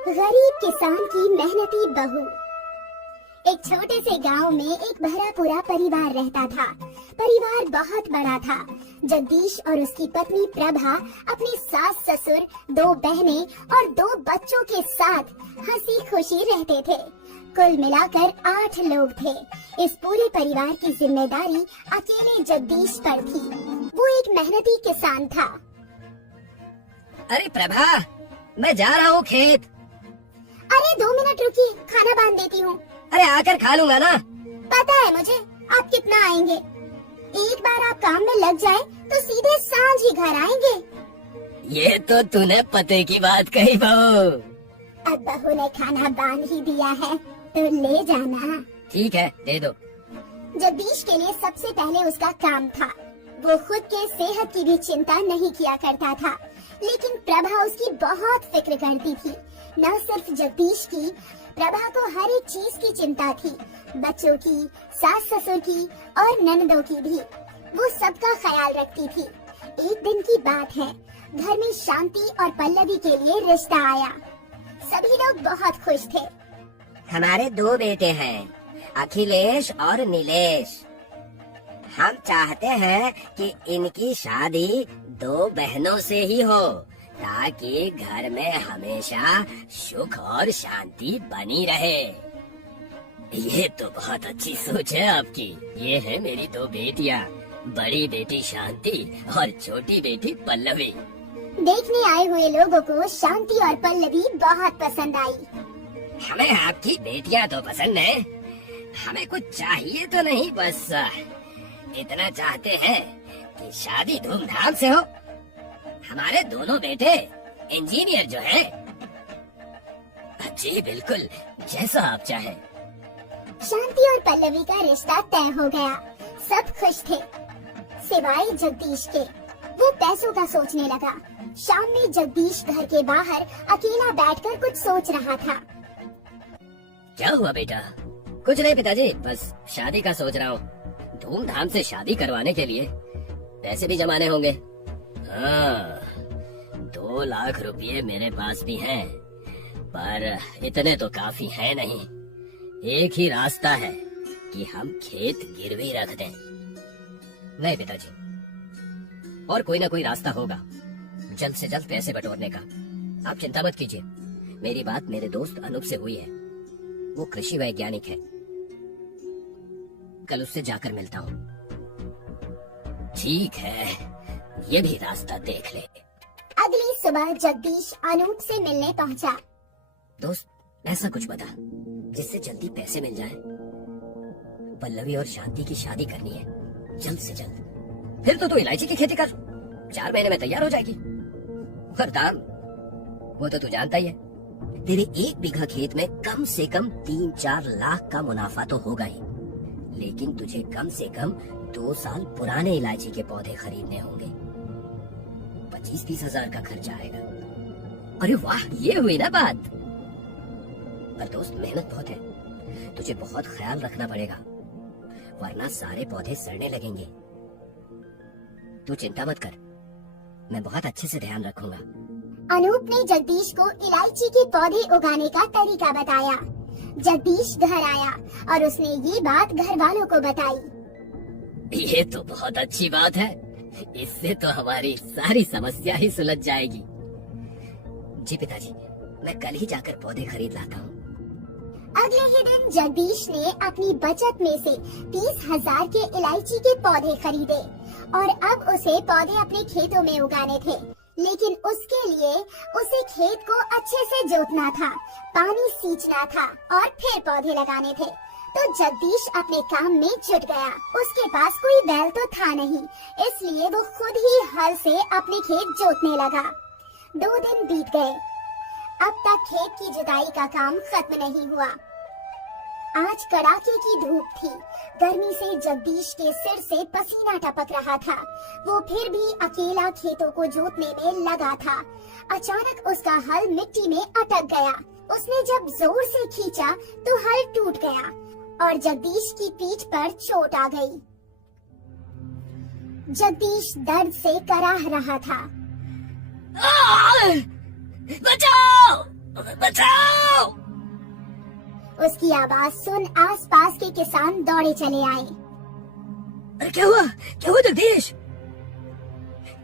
गरीब किसान की मेहनती बहू। एक छोटे से गांव में एक भरा पूरा परिवार रहता था। परिवार बहुत बड़ा था। जगदीश और उसकी पत्नी प्रभा अपने सास ससुर, 2 बहनें और 2 बच्चों के साथ हंसी खुशी रहते थे। कुल मिलाकर 8 लोग थे। इस पूरे परिवार की जिम्मेदारी अकेले जगदीश पर थी। वो एक मेहनती किसान था। अरे प्रभा, मैं जा रहा हूँ खेत। अरे 2 मिनट रुकिए, खाना बांध देती हूँ। अरे आकर खा लूंगा ना। पता है मुझे आप कितना आएंगे। एक बार आप काम में लग जाए तो सीधे सांझ ही घर आएंगे। ये तो तूने पते की बात कही बहू। अब बहू ने खाना बांध ही दिया है तो ले जाना। ठीक है, दे दो। जगदीश के लिए सबसे पहले उसका काम था। वो खुद के सेहत की भी चिंता नहीं किया करता था, लेकिन प्रभा उसकी बहुत फिक्र करती थी। न सिर्फ जगदीश की, प्रभा को हर एक चीज की चिंता थी। बच्चों की, सास ससुर की और ननदों की भी। वो सबका ख्याल रखती थी। एक दिन की बात है, घर में शांति और पल्लवी के लिए रिश्ता आया। सभी लोग बहुत खुश थे। हमारे 2 बेटे हैं, अखिलेश और नीलेश। हम चाहते हैं कि इनकी शादी 2 बहनों से ही हो, ताकि घर में हमेशा सुख और शांति बनी रहे। ये तो बहुत अच्छी सोच है आपकी। ये है मेरी 2 बेटियां, बड़ी बेटी शांति और छोटी बेटी पल्लवी। देखने आए हुए लोगों को शांति और पल्लवी बहुत पसंद आई। हमें आपकी बेटियां तो पसंद है, हमें कुछ चाहिए तो नहीं, बस इतना चाहते हैं कि शादी धूमधाम से हो। हमारे दोनों बेटे इंजीनियर जो हैं। जी बिल्कुल, जैसा आप चाहें। शांति और पल्लवी का रिश्ता तय हो गया। सब खुश थे सिवाय जगदीश के। वो पैसों का सोचने लगा। शाम में जगदीश घर के बाहर अकेला बैठकर कुछ सोच रहा था। क्या हुआ बेटा? कुछ नहीं पिताजी, बस शादी का सोच रहा हूँ। धूमधाम से शादी करवाने के लिए पैसे भी जमाने होंगे। हाँ, 2 लाख रुपये मेरे पास भी हैं, पर इतने तो काफी है नहीं। एक ही रास्ता है कि हम खेत गिरवी रख दें। नहीं पिताजी, और कोई ना कोई रास्ता होगा जल्द से जल्द पैसे बटोरने का। आप चिंता मत कीजिए। मेरी बात मेरे दोस्त अनूप से हुई है। वो कृषि वैज्ञानिक है। कल उससे जाकर मिलता हूँ। ठीक है, ये भी रास्ता देख ले। अगली सुबह जगदीश अनूप से मिलने पहुंचा। दोस्त, ऐसा कुछ बता जिससे जल्दी पैसे मिल जाए। पल्लवी और शांति की शादी करनी है, जल्द से जल्द। फिर तो तू इलायची की खेती कर, 4 महीने में तैयार हो जाएगी। और दाम, वो तो तू जानता ही है। तेरे 1 बीघा खेत में कम से कम 3-4 लाख का मुनाफा तो होगा ही, लेकिन तुझे कम से कम 2 साल पुराने इलायची के पौधे खरीदने होंगे। 25-30 हजार का खर्चा आएगा। अरे वाह, ये हुई ना बात। पर दोस्त, मेहनत बहुत है, तुझे बहुत ख्याल रखना पड़ेगा, वरना सारे पौधे सड़ने लगेंगे। तू चिंता मत कर, मैं बहुत अच्छे से ध्यान रखूंगा। अनूप ने जगदीश को इलायची के पौधे उगाने का तरीका बताया। जगदीश घर आया और उसने ये बात घर वालों को बताई। ये तो बहुत अच्छी बात है, इससे तो हमारी सारी समस्या ही सुलझ जाएगी। जी पिताजी, मैं कल ही जाकर पौधे खरीद लाता हूँ। अगले ही दिन जगदीश ने अपनी बचत में से 30,000 के इलायची के पौधे खरीदे और अब उसे पौधे अपने खेतों में उगाने थे। लेकिन उसके लिए उसे खेत को अच्छे से जोतना था, पानी सींचना था और फिर पौधे लगाने थे। तो जगदीश अपने काम में जुट गया। उसके पास कोई बैल तो था नहीं, इसलिए वो खुद ही हल से अपने खेत जोतने लगा। 2 दिन बीत गए। अब तक खेत की जुताई का काम खत्म नहीं हुआ। आज कड़ाके की धूप थी। गर्मी से जगदीश के सिर से पसीना टपक रहा था। वो फिर भी अकेला खेतों को जोतने में लगा था। अचानक उसका हल मिट्टी में अटक गया। उसने जब जोर से खींचा तो हल टूट गया और जगदीश की पीठ पर चोट आ गई। जगदीश दर्द से कराह रहा था। बचाओ! बचाओ। उसकी आवाज सुन आसपास के किसान दौड़े चले आए। अरे क्या हुआ जगदीश?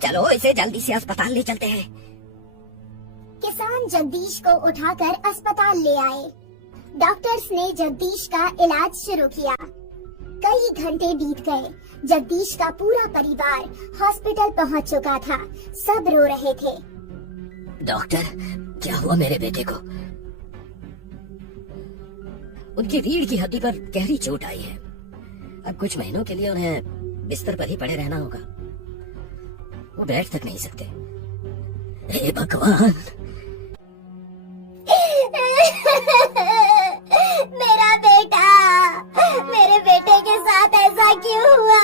चलो इसे जल्दी से अस्पताल ले चलते हैं। किसान जगदीश को उठाकर अस्पताल ले आए। डॉक्टर्स ने जगदीश का इलाज शुरू किया। कई घंटे बीत गए। जगदीश का पूरा परिवार हॉस्पिटल पहुंच चुका था। सब रो रहे थे। डॉक्टर, क्या हुआ मेरे बेटे को? उनकी रीढ़ की हड्डी पर गहरी चोट आई है। अब कुछ महीनों के लिए उन्हें बिस्तर पर ही पड़े रहना होगा। वो बैठ तक नहीं सकते। हे भगवान! मेरे बेटे के साथ ऐसा क्यों हुआ?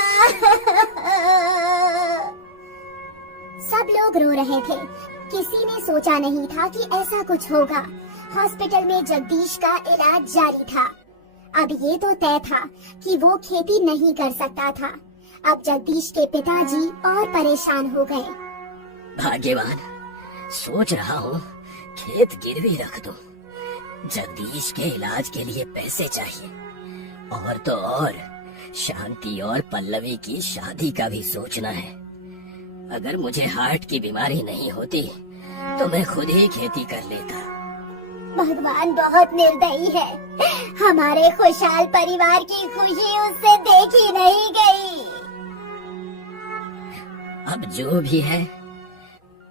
सब लोग रो रहे थे। किसी ने सोचा नहीं था कि ऐसा कुछ होगा। हॉस्पिटल में जगदीश का इलाज जारी था। अब ये तो तय था कि वो खेती नहीं कर सकता था। अब जगदीश के पिताजी और परेशान हो गए। भाग्यवान, सोच रहा हूँ खेत गिरवी रख दूं। जगदीश के इलाज के लिए पैसे चाहिए। और तो और शांति और पल्लवी की शादी का भी सोचना है। अगर मुझे हार्ट की बीमारी नहीं होती तो मैं खुद ही खेती कर लेता। भगवान बहुत निर्दयी है। हमारे खुशहाल परिवार की खुशी उससे देखी नहीं गई। अब जो भी है,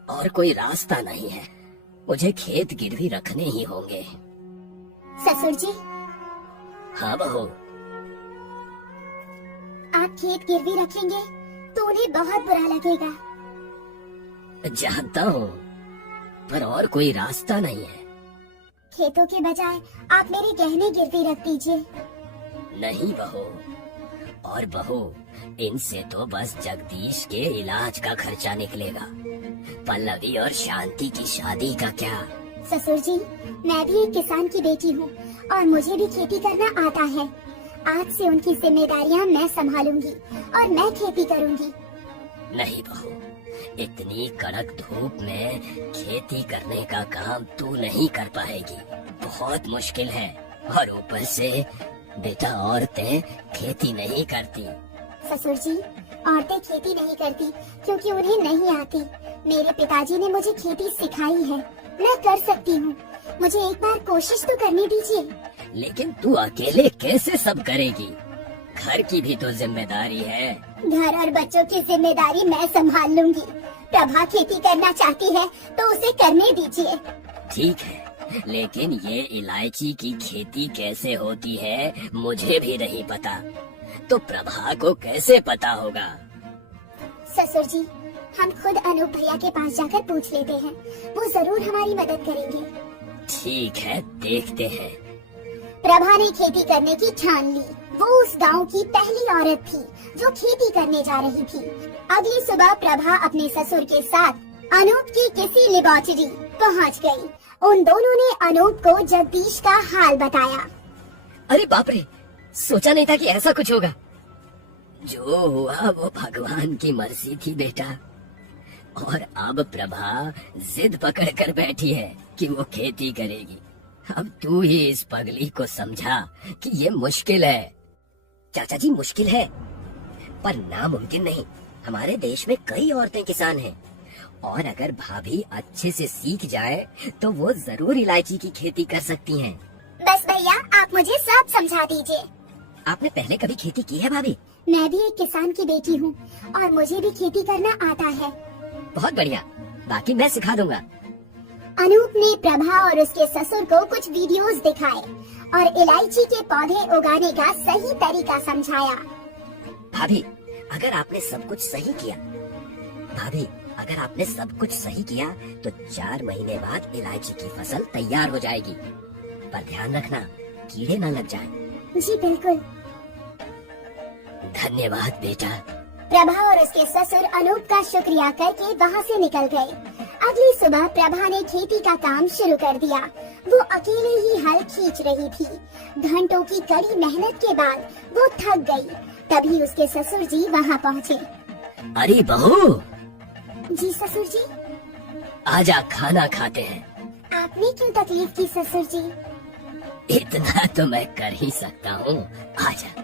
और कोई रास्ता नहीं है। मुझे खेत गिरवी रखने ही होंगे। ससुर जी, हाँ बहू। आप खेत गिरवी रखेंगे तो उन्हें बहुत बुरा लगेगा। जानता हूँ, पर और कोई रास्ता नहीं है। खेतों के बजाय आप मेरे गहने गिरवी रख दीजिए। नहीं बहू, और बहू, इनसे तो बस जगदीश के इलाज का खर्चा निकलेगा। पल्लवी और शांति की शादी का क्या? ससुर जी, मैं भी एक किसान की बेटी हूँ और मुझे भी खेती करना आता है। आज से उनकी जिम्मेदारियाँ मैं संभालूंगी और मैं खेती करूंगी। नहीं बहू, इतनी कड़क धूप में खेती करने का काम तू नहीं कर पाएगी। बहुत मुश्किल है। और ऊपर से बेटा, औरतें खेती नहीं करती। ससुर जी, औरतें खेती नहीं करती क्योंकि उन्हें नहीं आती। मेरे पिताजी ने मुझे खेती सिखाई है। मैं कर सकती हूँ। मुझे एक बार कोशिश तो करने दीजिए। लेकिन तू अकेले कैसे सब करेगी? घर की भी तो जिम्मेदारी है। घर और बच्चों की जिम्मेदारी मैं संभाल लूंगी। प्रभा खेती करना चाहती है तो उसे करने दीजिए। ठीक है, लेकिन ये इलायची की खेती कैसे होती है मुझे भी नहीं पता। तो प्रभा को कैसे पता होगा? ससुर जी, हम खुद अनूप भैया के पास जाकर पूछ लेते हैं। वो जरूर हमारी मदद करेंगे। ठीक है, देखते हैं। प्रभा ने खेती करने की ठान ली। वो उस गांव की पहली औरत थी जो खेती करने जा रही थी। अगली सुबह प्रभा अपने ससुर के साथ अनूप की किसी लेबोरेटरी पहुंच गई। उन दोनों ने अनूप को जगदीश का हाल बताया। अरे बाप रे, सोचा नहीं था कि ऐसा कुछ होगा। जो हुआ वो भगवान की मर्जी थी बेटा। और अब प्रभा जिद पकड़ कर बैठी है कि वो खेती करेगी। अब तू ही इस पगली को समझा कि ये मुश्किल है। चाचा जी, मुश्किल है पर नामुमकिन नहीं। हमारे देश में कई औरतें किसान हैं और अगर भाभी अच्छे से सीख जाए तो वो जरूर इलायची की खेती कर सकती हैं। बस भैया, आप मुझे सब समझा दीजिए। आपने पहले कभी खेती की है भाभी? मैं भी एक किसान की बेटी हूँ और मुझे भी खेती करना आता है। बहुत बढ़िया, बाकी मैं सिखा दूंगा। अनूप ने प्रभा और उसके ससुर को कुछ वीडियोस दिखाए और इलायची के पौधे उगाने का सही तरीका समझाया। भाभी, अगर आपने सब कुछ सही किया तो 4 महीने बाद इलायची की फसल तैयार हो जाएगी। पर ध्यान रखना, कीड़े ना लग जाएं। जी बिल्कुल। धन्यवाद बेटा। प्रभा और उसके ससुर अनूप का शुक्रिया करके वहाँ से निकल गए। अगली सुबह प्रभा ने खेती का काम शुरू कर दिया। वो अकेले ही हल खींच रही थी। घंटों की कड़ी मेहनत के बाद वो थक गई। तभी उसके ससुर जी वहाँ पहुँचे। अरे बहू। जी ससुर जी। आजा, खाना खाते हैं। आपने आपने क्यों तकलीफ की ससुर जी? इतना तो मैं कर ही सकता हूँ, आजा।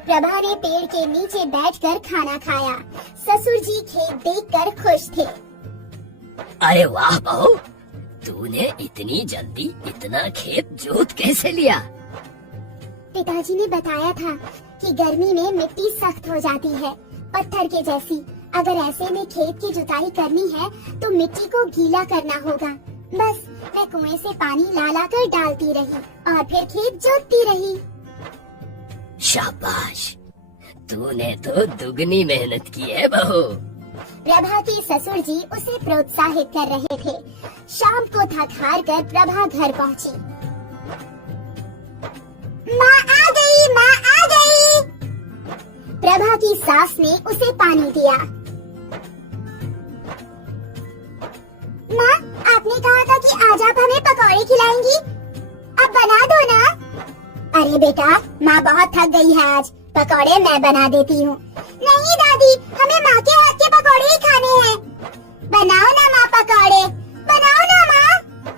प्रभा ने पेड़ के नीचे बैठकर खाना खाया। ससुर जी खेत देखकर खुश थे। अरे वाह बहू, तूने इतनी जल्दी इतना खेत जोत कैसे लिया? पिताजी ने बताया था कि गर्मी में मिट्टी सख्त हो जाती है, पत्थर के जैसी। अगर ऐसे में खेत की जुताई करनी है तो मिट्टी को गीला करना होगा। बस मैं कुएं से पानी ला कर डालती रही और फिर खेत जोतती रही। शाबाश, तूने तो दुगनी मेहनत की है बहू। प्रभा के ससुर जी उसे प्रोत्साहित कर रहे थे। शाम को थक हार कर प्रभा घर पहुंची। माँ आ गई, माँ आ गई। प्रभा की सास ने उसे पानी दिया। माँ, आपने कहा था कि आज आप हमें पकौड़े खिलाएंगी, अब बना दो ना। अरे बेटा, माँ बहुत थक गई है आज, पकौड़े मैं बना देती हूँ। नहीं दादी, हमें माँ के हाथ के पकौड़े ही खाने हैं। बनाओ ना माँ पकौड़े, बनाओ ना माँ।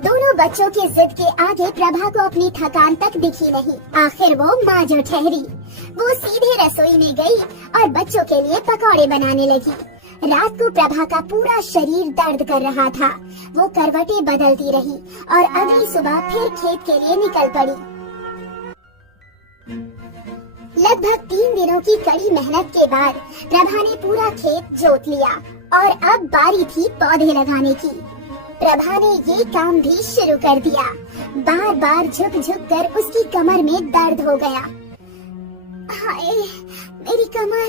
दोनों बच्चों की जिद के आगे प्रभा को अपनी थकान तक दिखी नहीं। आखिर वो माँ जो ठहरी। वो सीधे रसोई में गई और बच्चों के लिए पकौड़े बनाने लगी। रात को प्रभा का पूरा शरीर दर्द कर रहा था। वो करवटें बदलती रही और अगली सुबह फिर खेत के लिए निकल पड़ी। लगभग 3 दिनों की कड़ी मेहनत के बाद प्रभा ने पूरा खेत जोत लिया और अब बारी थी पौधे लगाने की। प्रभा ने ये काम भी शुरू कर दिया। बार बार झुक झुक कर उसकी कमर में दर्द हो गया। हाय मेरी कमर,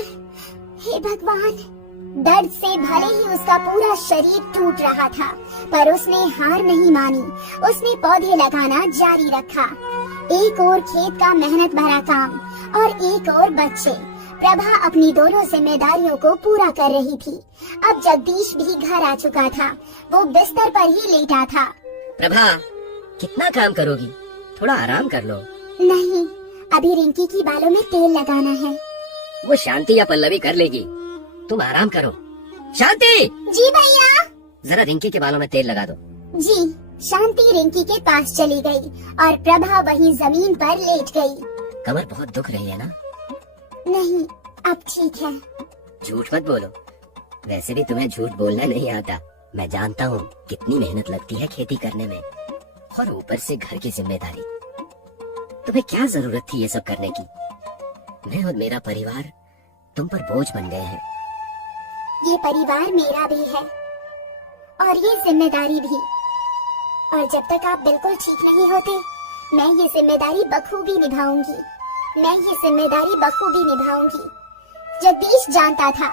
हे भगवान। दर्द से भले ही उसका पूरा शरीर टूट रहा था, पर उसने हार नहीं मानी। उसने पौधे लगाना जारी रखा। एक और खेत का मेहनत भरा काम और एक और बच्चे। प्रभा अपनी दोनों जिम्मेदारियों को पूरा कर रही थी। अब जगदीश भी घर आ चुका था। वो बिस्तर पर ही लेटा था। प्रभा, कितना काम करोगी? थोड़ा आराम कर लो। नहीं, अभी रिंकी की बालों में तेल लगाना है। वो शांति या पल्लवी कर लेगी, तुम आराम करो। शांति! जी भैया। जरा रिंकी के बालों में तेल लगा दो। जी। शांति रिंकी के पास चली गई और प्रभा वहीं जमीन पर लेट गई। कमर बहुत दुख रही है ना? नहीं, अब ठीक है। झूठ मत बोलो। वैसे भी तुम्हें झूठ बोलना नहीं आता। मैं जानता हूँ कितनी मेहनत लगती है खेती करने में, और ऊपर से घर की जिम्मेदारी। तुम्हें क्या जरूरत थी ये सब करने की? मैं और मेरा परिवार तुम पर बोझ बन गए हैं। ये परिवार मेरा भी है और ये जिम्मेदारी भी। और जब तक आप बिल्कुल ठीक नहीं होते, मैं ये जिम्मेदारी बखूबी निभाऊंगी। जगदीश जानता था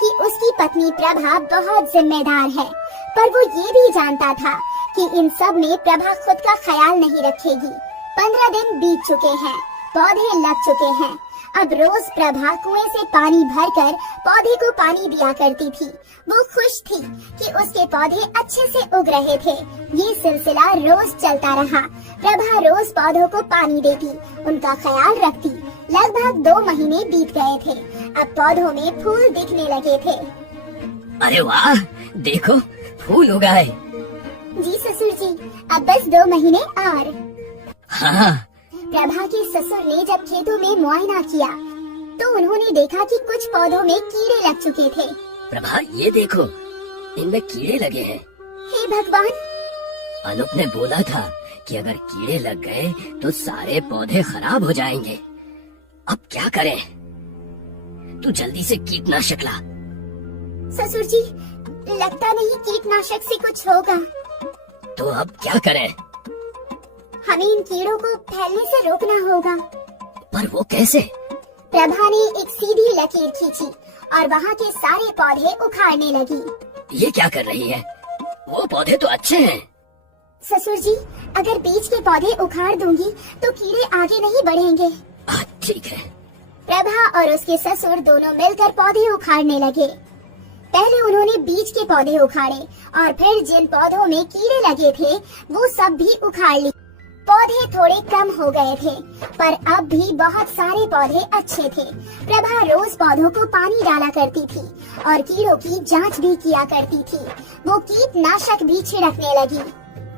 कि उसकी पत्नी प्रभा बहुत जिम्मेदार है, पर वो ये भी जानता था कि इन सब में प्रभा खुद का ख्याल नहीं रखेगी। 15 दिन बीत चुके हैं, पौधे लग चुके हैं। अब रोज प्रभा कुएं से पानी भरकर पौधे को पानी दिया करती थी। वो खुश थी कि उसके पौधे अच्छे से उग रहे थे। ये सिलसिला रोज चलता रहा। प्रभा रोज पौधों को पानी देती, उनका ख्याल रखती। लगभग 2 महीने बीत गए थे। अब पौधों में फूल दिखने लगे थे। अरे वाह, देखो फूल उगाए। जी ससुर जी, अब बस 2 महीने और। हाँ। प्रभा के ससुर ने जब खेतों में मुआयना किया तो उन्होंने देखा कि कुछ पौधों में कीड़े लग चुके थे। प्रभा, ये देखो, इनमें कीड़े लगे हैं। हे भगवान! अनूप ने बोला था कि अगर कीड़े लग गए तो सारे पौधे खराब हो जाएंगे। अब क्या करें? तू जल्दी से कीटनाशक ला। ससुर जी, लगता नहीं कीटनाशक से कुछ होगा। तो अब क्या करें? हमें इन कीड़ों को फैलने से रोकना होगा। पर वो कैसे? प्रभा ने एक सीधी लकीर खींची और वहाँ के सारे पौधे उखाड़ने लगी। ये क्या कर रही है? वो पौधे तो अच्छे हैं। ससुर जी, अगर बीच के पौधे उखाड़ दूंगी तो कीड़े आगे नहीं बढ़ेंगे। ठीक है। प्रभा और उसके ससुर दोनों मिलकर पौधे उखाड़ने लगे। पहले उन्होंने बीज के पौधे उखाड़े और फिर जिन पौधों में कीड़े लगे थे वो सब भी उखाड़ लिए। पौधे थोड़े कम हो गए थे, पर अब भी बहुत सारे पौधे अच्छे थे। प्रभा रोज पौधों को पानी डाला करती थी और कीड़ों की जांच भी किया करती थी। वो कीटनाशक भी छिड़कने लगी।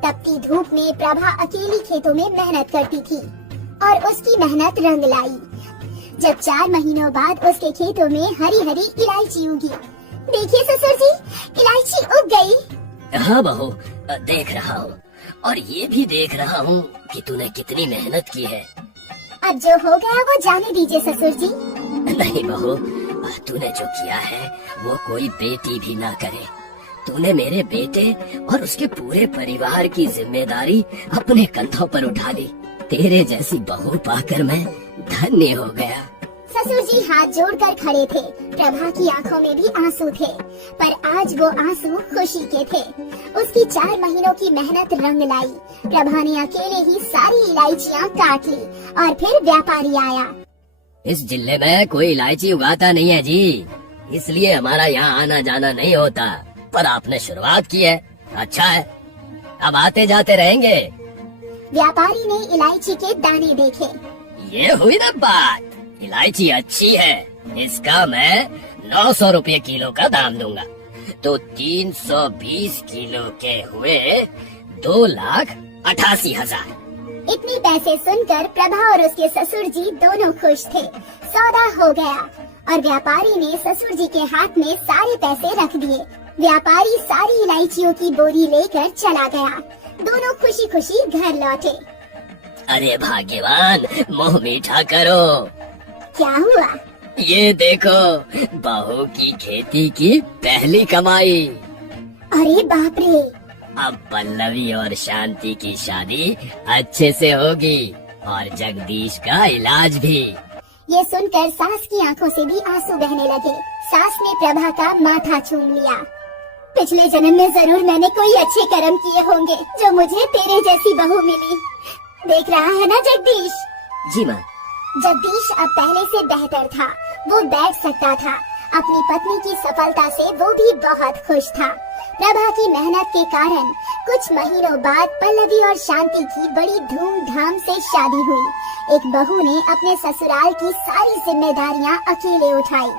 तपती धूप में प्रभा अकेली खेतों में मेहनत करती थी और उसकी मेहनत रंग लाई जब 4 महीनों बाद उसके खेतों में हरी हरी इलायची उगी। देखिए ससुर जी, इलायची उग गई। हाँ बहू, देख रहा हूँ और ये भी देख रहा हूँ कि तूने कितनी मेहनत की है। अब जो हो गया वो जाने दीजिए ससुर जी। नहीं बहू, तूने जो किया है वो कोई बेटी भी ना करे। तूने मेरे बेटे और उसके पूरे परिवार की जिम्मेदारी अपने कंधों पर उठा ली। तेरे जैसी बहू पाकर मैं धन्य हो गया। ससुर जी हाथ जोड़कर खड़े थे। प्रभा की आंखों में भी आंसू थे, पर आज वो आंसू खुशी के थे। उसकी 4 महीनों की मेहनत रंग लाई। प्रभा ने अकेले ही सारी इलायचियाँ काट ली और फिर व्यापारी आया। इस जिले में कोई इलायची उगाता नहीं है जी, इसलिए हमारा यहाँ आना जाना नहीं होता। पर आपने शुरुआत की है, अच्छा है, अब आते जाते रहेंगे। व्यापारी ने इलायची के दाने देखे। ये हुई ना बात, इलायची अच्छी है, इसका मैं 900 रुपये किलो का दाम दूंगा। तो 320 किलो के हुए 2,88,000। इतने पैसे सुनकर प्रभा और उसके ससुर जी दोनों खुश थे। सौदा हो गया और व्यापारी ने ससुर जी के हाथ में सारे पैसे रख दिए। व्यापारी सारी इलायचियों की बोरी लेकर चला गया। दोनों खुशी खुशी घर लौटे। अरे भाग्यवान, मुंह मीठा करो। क्या हुआ? ये देखो, बहू की खेती की पहली कमाई। अरे बाप रे! अब पल्लवी और शांति की शादी अच्छे से होगी और जगदीश का इलाज भी। ये सुनकर सास की आंखों से भी आंसू बहने लगे। सास ने प्रभा का माथा चूम लिया। पिछले जन्म में जरूर मैंने कोई अच्छे कर्म किए होंगे जो मुझे तेरे जैसी बहू मिली। देख रहा है ना जगदीश? जी माँ। जगदीश अब पहले से बेहतर था। वो बैठ सकता था। अपनी पत्नी की सफलता से वो भी बहुत खुश था। प्रभा की मेहनत के कारण कुछ महीनों बाद पल्लवी और शांति की बड़ी धूमधाम से शादी हुई। एक बहू ने अपने ससुराल की सारी जिम्मेदारियां अकेले उठाई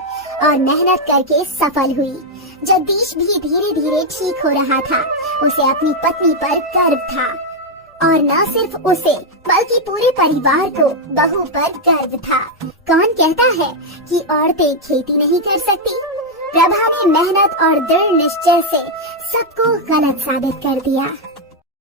और मेहनत करके सफल हुई। जगदीश भी धीरे धीरे ठीक हो रहा था। उसे अपनी पत्नी पर गर्व था और न सिर्फ उसे बल्कि पूरे परिवार को बहू पर गर्व था। कौन कहता है कि औरतें खेती नहीं कर सकती? प्रभा ने मेहनत और दृढ़ निश्चय से सबको गलत साबित कर दिया।